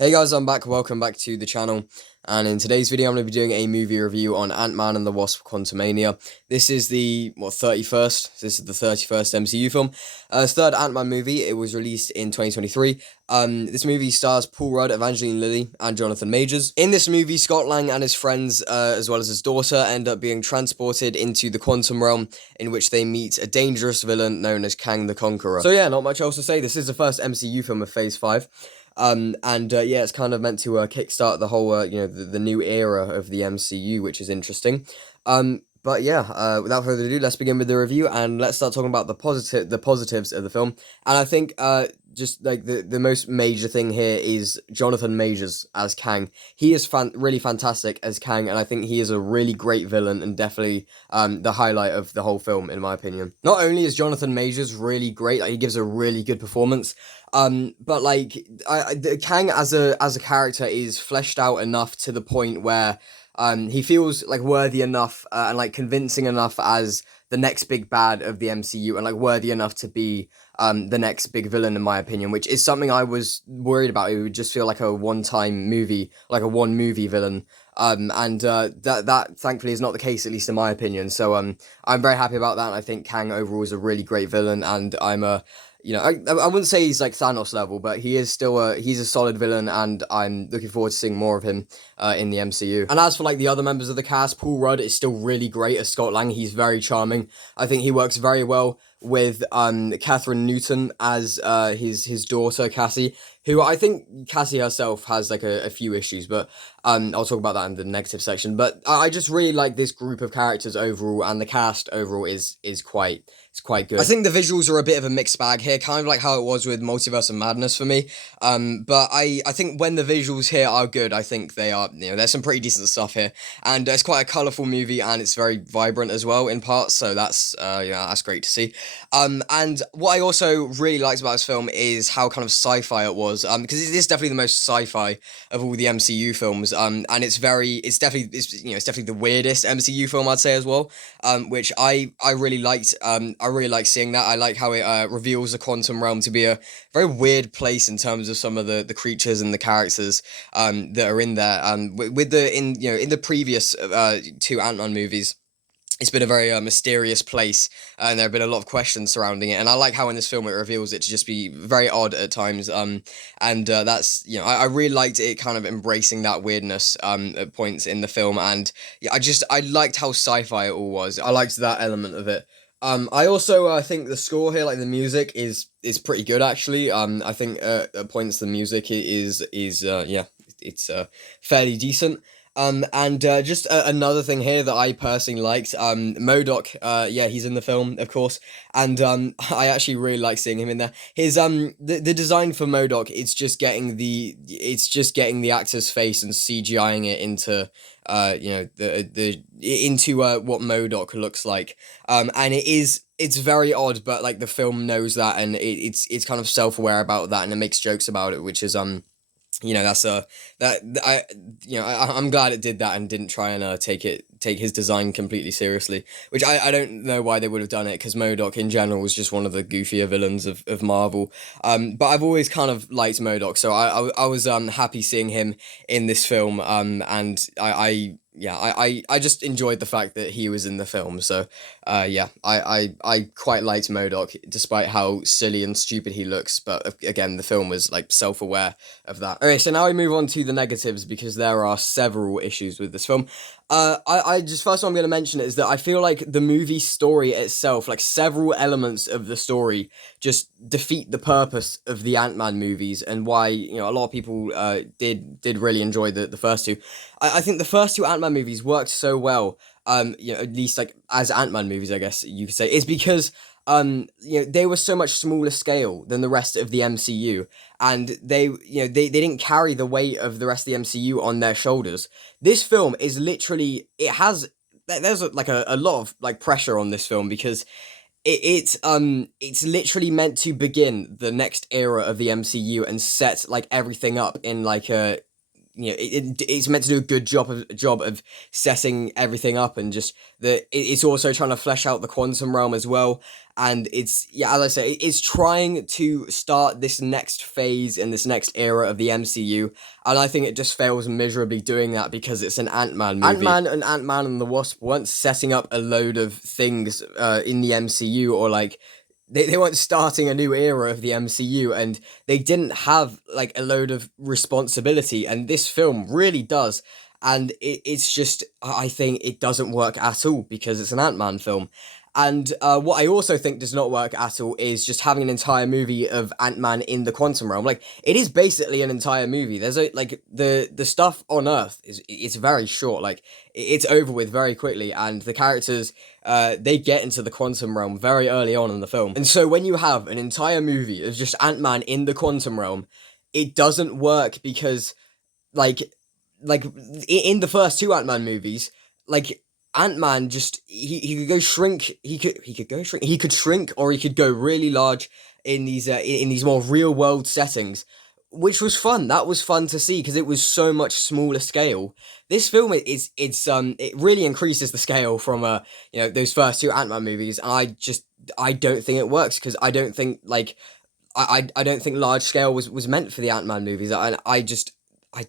Hey guys, I'm back, welcome back to the channel, and in today's video I'm going to be doing a movie review on Ant-Man and the Wasp: Quantumania. This is the, 31st? This is the 31st MCU film. It's third Ant-Man movie. It was released in 2023. This movie stars Paul Rudd, Evangeline Lilly, and Jonathan Majors. In this movie, Scott Lang and his friends, as well as his daughter, end up being transported into the quantum realm, in which they meet a dangerous villain known as Kang the Conqueror. So yeah, not much else to say. This is the first MCU film of Phase 5. Yeah, it's kind of meant to kickstart the whole, the new era of the MCU, which is interesting. But yeah, without further ado, let's begin with the review, and let's start talking about the positives of the film. And I think, just like the most major thing here is Jonathan Majors as Kang. He is really fantastic as Kang, and I think he is a really great villain, and definitely the highlight of the whole film, in my opinion. Not only is Jonathan Majors really great, like, he gives a really good performance, but like Kang as a character is fleshed out enough to the point where he feels like worthy enough and like convincing enough as the next big bad of the MCU, and like worthy enough to be the next big villain, in my opinion, which is something I was worried about. It would just feel like a one-time movie, like a one-movie villain. That thankfully is not the case, at least in my opinion. So I'm very happy about that, and I think Kang overall is a really great villain, and I'm I wouldn't say he's like Thanos level, but he is still he's a solid villain, and I'm looking forward to seeing more of him in the MCU. And as for like the other members of the cast, Paul Rudd is still really great as Scott Lang. He's very charming. I think he works very well with Catherine Newton as his daughter Cassie, who I think Cassie herself has like a few issues, but I'll talk about that in the negative section. But I just really like this group of characters overall, and the cast overall is quite good. I think the visuals are a bit of a mixed bag here, kind of like how it was with Multiverse of Madness for me. But I think when the visuals here are good, I think they are, there's some pretty decent stuff here, and it's quite a colourful movie, and it's very vibrant as well in parts, so that's that's great to see. And what I also really liked about this film is how kind of sci-fi it was, because it is definitely the most sci-fi of all the MCU films, and it's definitely the weirdest MCU film, I'd say, as well, which I really liked. I really like seeing that. I like how it reveals the quantum realm to be a very weird place in terms of some of the creatures and the characters that are in there. In the previous two Ant-Man movies, it's been a very mysterious place, and there have been a lot of questions surrounding it. And I like how in this film it reveals it to just be very odd at times. That's I really liked it kind of embracing that weirdness at points in the film. And yeah, I liked how sci-fi it all was. I liked that element of it. I also think the score here, like the music, is pretty good actually. I think at points the music is fairly decent. Just another thing here that I personally liked, MODOK, he's in the film, of course, and I actually really like seeing him in there. His the design for MODOK, it's just getting the actor's face and CGIing it into what MODOK looks like, and it's very odd, but like the film knows that, and it's kind of self-aware about that, and it makes jokes about it, which is I'm glad it did that and didn't try and take his design completely seriously, which I don't know why they would have done it, because MODOK in general was just one of the goofier villains of Marvel. But I've always kind of liked MODOK, so I was happy seeing him in this film, and I just enjoyed the fact that he was in the film. So I quite liked MODOK, despite how silly and stupid he looks. But again, the film was like self-aware of that. Okay, so now we move on to the negatives, because there are several issues with this film. First one I'm going to mention is that I feel like the movie story itself, like several elements of the story, just defeat the purpose of the Ant-Man movies, and why, a lot of people did really enjoy the first two. I think the first two Ant-Man movies worked so well, at least like as Ant-Man movies, I guess you could say, is because they were so much smaller scale than the rest of the MCU, and they didn't carry the weight of the rest of the MCU on their shoulders. This film is literally, there's a lot of like pressure on this film, because it's literally meant to begin the next era of the MCU and set like everything up in like a it's meant to do a good job of setting everything up, and just it's also trying to flesh out the quantum realm as well. and it's, yeah, as I say, it's trying to start this next phase and this next era of the MCU, and I think it just fails miserably doing that because it's an Ant-Man movie. Ant-Man and Ant-Man and the Wasp weren't setting up a load of things in the MCU, or like they weren't starting a new era of the MCU, and they didn't have like a load of responsibility, and this film really does. And it's just, I think it doesn't work at all because it's an Ant-Man film. And what I also think does not work at all is just having an entire movie of Ant-Man in the quantum realm. Like, it is basically an entire movie. There's like the stuff on Earth it's very short. Like, it's over with very quickly, and the characters they get into the quantum realm very early on in the film. And so when you have an entire movie of just Ant-Man in the quantum realm, it doesn't work because like in the first two Ant-Man movies, like Ant-Man just he could go shrink, he could shrink, or he could go really large in these more real world settings, which was fun. That was fun to see because it was so much smaller scale. This film it really increases the scale from those first two Ant-Man movies, and I don't think it works because I don't think I don't think large scale was meant for the Ant-Man movies. I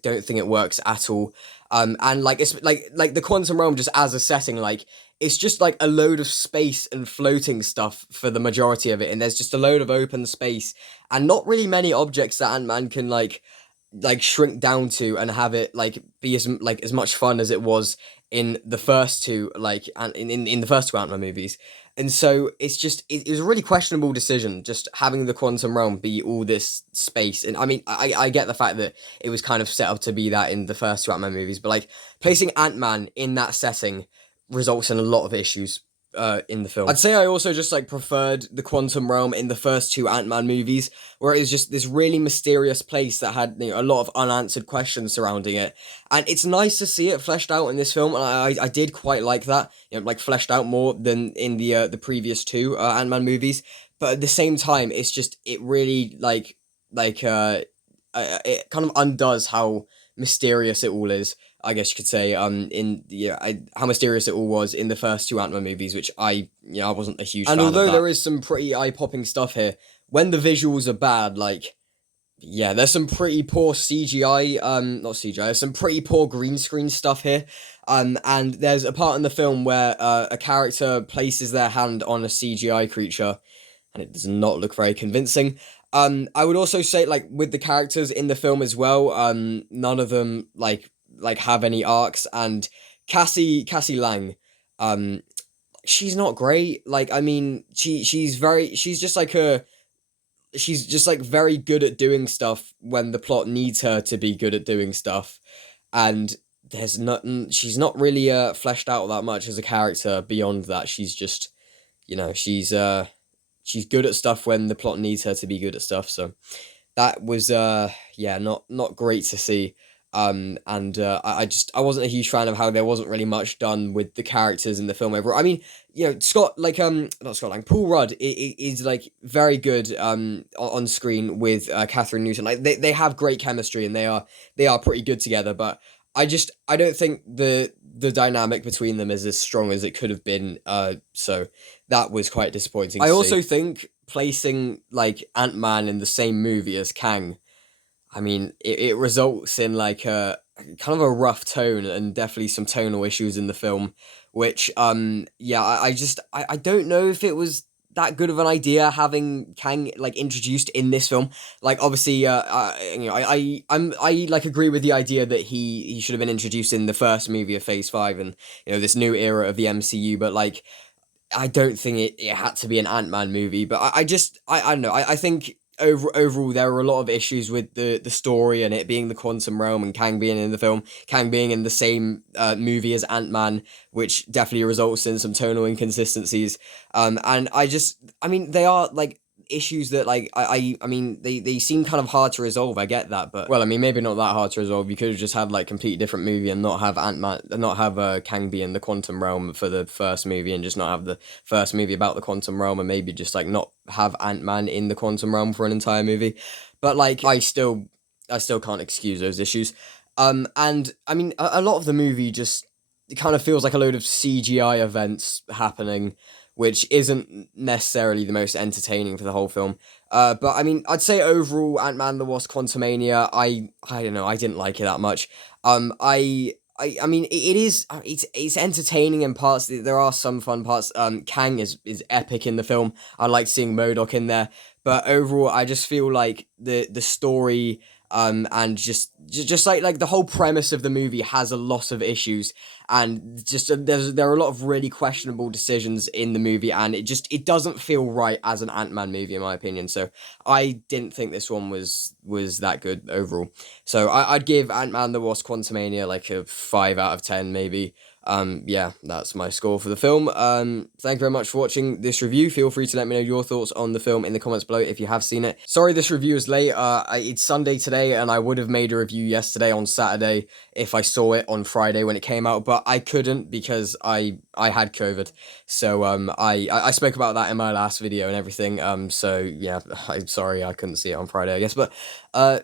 don't think it works at all. And like it's like the quantum realm just as a setting, like it's just like a load of space and floating stuff for the majority of it, and there's just a load of open space and not really many objects that Ant-Man can like shrink down to and have it like be as much fun as it was in the first two, like and in the first two Ant-Man movies. And so it's just it was a really questionable decision just having the quantum realm be all this space. And I mean I get the fact that it was kind of set up to be that in the first two Ant-Man movies, but like placing Ant-Man in that setting results in a lot of issues in the film. I'd say I also just like preferred the quantum realm in the first two Ant-Man movies, where it was just this really mysterious place that had a lot of unanswered questions surrounding it, and it's nice to see it fleshed out in this film, and I did quite like that, like fleshed out more than in the previous two Ant-Man movies. But at the same time, it's just it really it kind of undoes how mysterious it all is, I guess you could say, how mysterious it all was in the first two Ant-Man movies, which I wasn't a huge fan of. And although there is some pretty eye-popping stuff here, when the visuals are bad, there's some pretty poor CGI, not CGI, there's some pretty poor green screen stuff here, and there's a part in the film where a character places their hand on a CGI creature, and it does not look very convincing. I would also say, with the characters in the film as well, none of them, have any arcs, and Cassie Lang, she's not great. She's just very good at doing stuff when the plot needs her to be good at doing stuff, and she's not really fleshed out that much as a character beyond that. She's just, she's good at stuff when the plot needs her to be good at stuff, so that was not great to see. I wasn't a huge fan of how there wasn't really much done with the characters in the film overall. I mean, not Scott Lang, Paul Rudd is very good on screen with Catherine Newton. They have great chemistry and they are pretty good together, but I don't think the dynamic between them is as strong as it could have been, so that was quite disappointing. I also think placing Ant-Man in the same movie as Kang, I mean, it results in a kind of a rough tone and definitely some tonal issues in the film, which I don't know if it was that good of an idea having Kang introduced in this film. Obviously, I agree with the idea that he should have been introduced in the first movie of Phase 5 and this new era of the MCU, but I don't think it had to be an Ant-Man movie. But I don't know. I think overall there were a lot of issues with the story and it being the quantum realm and Kang being in the film, Kang being in the same movie as Ant-Man, which definitely results in some tonal inconsistencies. And they are issues that they seem kind of hard to resolve. I get that, but maybe not that hard to resolve. You could have just had completely different movie and not have Kang be in the quantum realm for the first movie, and just not have the first movie about the quantum realm, and maybe just not have Ant-Man in the quantum realm for an entire movie. But I still can't excuse those issues. And I mean a lot of the movie just kind of feels like a load of CGI events happening, which isn't necessarily the most entertaining for the whole film. But I mean, I'd say overall, Ant-Man and the Wasp: Quantumania, I don't know, I didn't like it that much. I mean, it is it's entertaining in parts. There are some fun parts. Kang is epic in the film. I like seeing MODOK in there, but overall, I just feel like the story and just like the whole premise of the movie has a lot of issues, and just there are a lot of really questionable decisions in the movie, and it doesn't feel right as an Ant-Man movie in my opinion. So I didn't think this one was that good overall. So I'd give Ant-Man the Wasp: Quantumania like a 5 out of 10 maybe. Yeah, that's my score for the film. Thank you very much for watching this review. Feel free to let me know your thoughts on the film in the comments below if you have seen it. Sorry this review is late. It's Sunday today, and I would have made a review yesterday on Saturday if I saw it on Friday when it came out, but I couldn't because I had COVID. So I spoke about that in my last video and everything. So yeah, I'm sorry I couldn't see it on Friday, I guess. But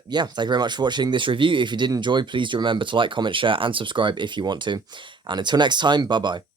yeah, thank you very much for watching this review. If you did enjoy, please do remember to like, comment, share, and subscribe if you want to. And until next time, bye-bye.